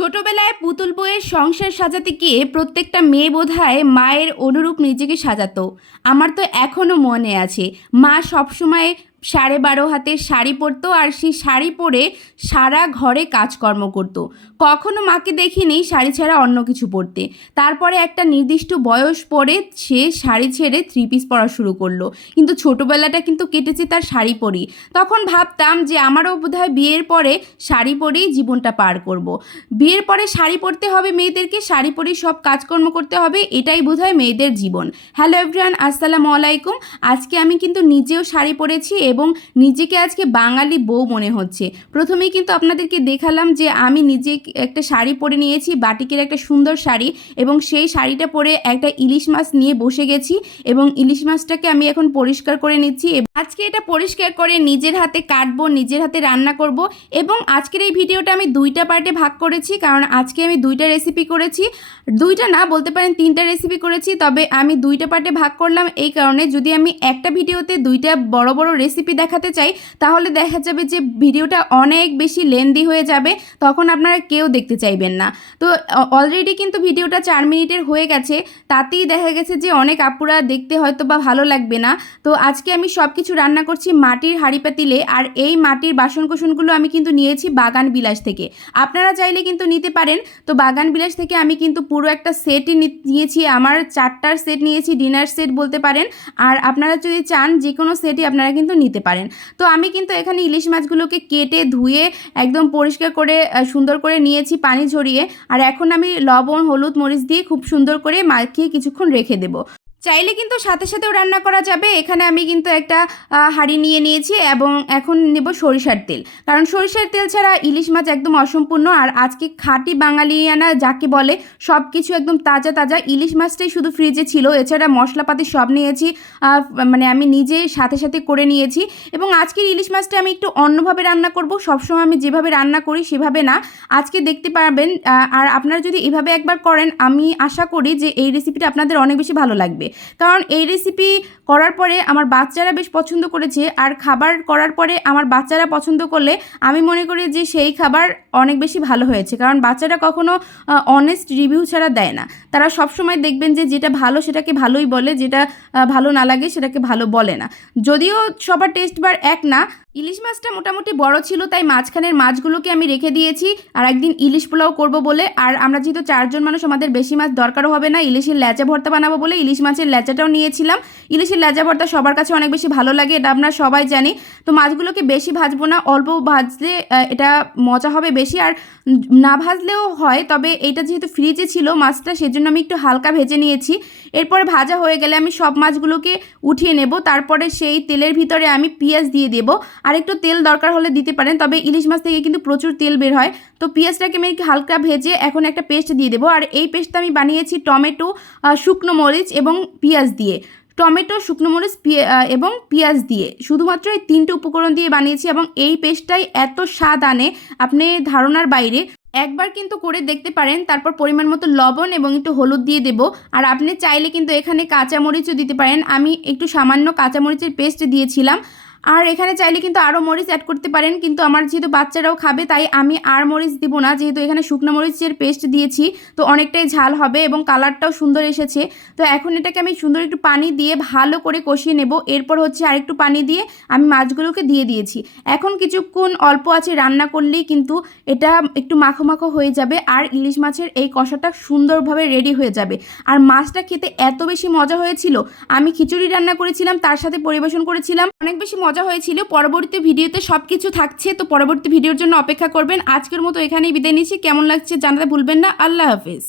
ছোটবেলায় পুতুল বইয়ের সংসার সাজাতে গিয়ে প্রত্যেকটা মেয়ে বোধহয় মায়ের অনুরূপ নিজেকে সাজাতো। আমার তো এখনও মনে আছে, মা সবসময় সাড়ে বারো হাতের শাড়ি পরতো আর সেই শাড়ি পরে সারা ঘরে কাজকর্ম করতো। কখনো মাকে দেখিনি শাড়ি ছাড়া অন্য কিছু পরতে। তারপরে একটা নির্দিষ্ট বয়স পরে সে শাড়ি ছেড়ে থ্রি পিস পরা শুরু করল। কিন্তু ছোটোবেলাটা কিন্তু কেটেছে তার শাড়ি পরেই। তখন ভাবতাম যে আমারও বোধহয় বিয়ের পরে শাড়ি পরেই জীবনটা পার করব। বিয়ের পরে শাড়ি পরতে হবে মেয়েদেরকে, শাড়ি পরেই সব কাজকর্ম করতে হবে, এটাই বোধহয় মেয়েদের জীবন। হ্যালো এভরিওয়ান, আসসালামু আলাইকুম। আজকে আমি কিন্তু নিজেও শাড়ি পরেছি এবং নিজেকে আজকে বাঙালি বউ মনে হচ্ছে। প্রথমেই কিন্তু আপনাদেরকে দেখালাম যে আমি নিজে একটা শাড়ি পরে নিয়েছি, বাটিকের একটা সুন্দর শাড়ি এবং সেই শাড়িটা পরে একটা ইলিশ মাছ নিয়ে বসে গেছি এবং ইলিশ মাছটাকে আমি এখন পরিষ্কার করে নিচ্ছি আজকে এটা পরিষ্কার করে নিজের হাতে কাটবো, নিজের হাতে রান্না করব এবং আজকের এই ভিডিওটা আমি দুইটা পার্টে ভাগ করেছি কারণ আজকে আমি দুইটা রেসিপি করেছি। দুইটা না বলতে পারেন তিনটা রেসিপি করেছি, তবে আমি দুইটা পার্টে ভাগ করলাম এই কারণে যদি আমি একটা ভিডিওতে দুইটা বড় বড় রেসিপি দেখাতে চাই, তাহলে দেখা যাবে যে ভিডিওটা অনেক বেশি লেন্দি হয়ে যাবে, তখন আপনারা কেউ দেখতে চাইবেন না। তো অলরেডি কিন্তু ভিডিওটা চার মিনিটের হয়ে গেছে, তাতেই দেখা গেছে যে অনেক আপুরা দেখতে হয়তো বা ভালো লাগবে না। তো, আজকে আমি সব কিছু রান্না করছি মাটির হাঁড়ি পাতিলে আর এই মাটির বাসন কোসনগুলো আমি কিন্তু নিয়েছি বাগান বিলাস থেকে। আপনারা চাইলে কিন্তু নিতে পারেন, তো বাগান বিলাস থেকে আমি কিন্তু পুরো একটা সেটই নিয়েছি, আমার চারটার সেট নিয়েছি ডিনার সেট বলতে পারেন। আর আপনারা যদি চান যে কোনো সেটই আপনারা কিন্তু নিতে পারেন। তো আমি কিন্তু এখানে ইলিশ মাছগুলোকে কেটে ধুয়ে একদম পরিষ্কার করে সুন্দর করে নিয়েছি পানি ঝরিয়ে। আর এখন আমি লবণ, হলুদ, মরিচ দিয়ে খুব সুন্দর করে মাখিয়ে কিছুক্ষণ রেখে দেবো। চাইলে কিন্তু সাথে সাথেও রান্না করা যাবে। এখানে আমি কিন্তু একটা হাঁড়ি নিয়ে নিয়েছি এবং এখন নেব সরিষার তেল। কারণ সরিষার তেল ছাড়া ইলিশ মাছ একদম অসম্পূর্ণ। আর আজকে খাঁটি বাঙালিয়ানা যাকে বলে সব কিছু একদম তাজা তাজা। ইলিশ মাছটাই শুধু ফ্রিজে ছিল। এছাড়া মশলাপাতি সব নিয়েছি। মানে আমি নিজে সাথে সাথে করে নিয়েছি। এবং আজকের ইলিশ মাছটা আমি একটু অন্যভাবে রান্না করব। সবসময় আমি যেভাবে রান্না করি সেভাবে না। আজকে দেখতে পারবেন আর আপনারা যদি এভাবে একবার করেন, আমি আশা করি যে এই রেসিপিটা আপনাদের অনেক বেশি ভালো লাগবে। কারণ এই রেসিপি করার পরে আমার বাচ্চারা বেশ পছন্দ করেছে আর খাবার করার পরে আমার বাচ্চারা পছন্দ করলে আমি মনে করি যে সেই খাবার অনেক বেশি ভালো হয়েছে। কারণ বাচ্চারা কখনো অনেস্ট রিভিউ ছাড়া দেয় না। তারা সবসময় দেখবেন যে যেটা ভালো সেটাকে ভালোই বলে, যেটা ভালো না লাগে সেটাকে ভালো বলে না। যদিও সবার টেস্ট বার এক না ইলিশ মাছটা মোটামুটি বড় ছিল, তাই মাঝখানের মাছগুলোকে আমি রেখে দিয়েছি। আর একদিন ইলিশ পোলাও করব বলে, আর আমরা যেহেতু চারজন মানুষ, আমাদের বেশি মাছ দরকারও হবে না। ইলিশের ল্যাচা ভর্তা বানাবো বলে ইলিশ মাছের ল্যাচাটাও নিয়েছিলাম। ইলিশের ল্যাচা ভর্তা সবার কাছে অনেক বেশি ভালো লাগে, এটা আমরা সবাই জানি। তো মাছগুলোকে বেশি ভাজবো না, অল্প ভাজলে এটা মজা হবে বেশি। আর না ভাজলেও হয়, তবে এটা যেহেতু ফ্রিজে ছিল মাছটা, সেজন্য আমি একটু হালকা ভেজে নিয়েছি। এরপরে ভাজা হয়ে গেলে আমি সব মাছগুলোকে উঠিয়ে নেব। তারপরে সেই তেলের ভিতরে আমি পেঁয়াজ দিয়ে দেবো। আর একটু তেল দরকার হলে দিতে পারেন, তবে ইলিশ মাছ থেকে কিন্তু প্রচুর তেল বের হয়। তো পেঁয়াজটাকে আমি হালকা ভেজে এখন একটা পেস্ট দিয়ে দেবো। আর এই পেস্টটা আমি বানিয়েছি টমেটো শুকনো মরিচ এবং পেঁয়াজ দিয়ে। টমেটো, শুকনো মরিচ এবং পেঁয়াজ দিয়ে। শুধুমাত্র এই তিনটে উপকরণ দিয়ে বানিয়েছি এবং এই পেস্টটাই এত স্বাদ আনে আপনি ধারণার বাইরে। একবার কিন্তু করে দেখতে পারেন, তারপর পরিমাণ মতো লবণ এবং একটু হলুদ দিয়ে দেবো। আর আপনি চাইলে কিন্তু এখানে কাঁচামরিচও দিতে পারেন। আমি একটু সামান্য কাঁচামরিচের পেস্ট দিয়েছিলাম। আর এখানে চাইলে কিন্তু আরও মরিচ অ্যাড করতে পারেন, কিন্তু আমার যেহেতু বাচ্চারাও খাবে, তাই আমি আর মরিচ দিব না। যেহেতু এখানে শুকনো মরিচের পেস্ট দিয়েছি, তো অনেকটাই ঝাল হবে এবং কালারটাও সুন্দর এসেছে। তো এখন এটাকে আমি সুন্দর একটু পানি দিয়ে ভালো করে কষিয়ে নেব। এরপর হচ্ছে আরেকটু পানি দিয়ে আমি মাছগুলোকে দিয়ে দিয়েছি। এখন কিছুক্ষণ অল্প আছে রান্না করলেই কিন্তু এটা একটু মাখো মাখো হয়ে যাবে, আর ইলিশ মাছের এই কষাটা সুন্দরভাবে রেডি হয়ে যাবে। আর মাছটা খেতে এত বেশি মজা হয়েছিল, আমি খিচুড়ি রান্না করেছিলাম, তার সাথে পরিবেশন করেছিলাম, অনেক বেশি মজা হয়েছিল। পরবর্তী ভিডিওতে সব কিছু থাকছে, তো পরবর্তী ভিডিওর জন্য অপেক্ষা করবেন। আজকের মতো এখানেই বিদায় নিচ্ছি। কেমন লাগছে জানাতে ভুলবেন না। আল্লাহ হাফেজ।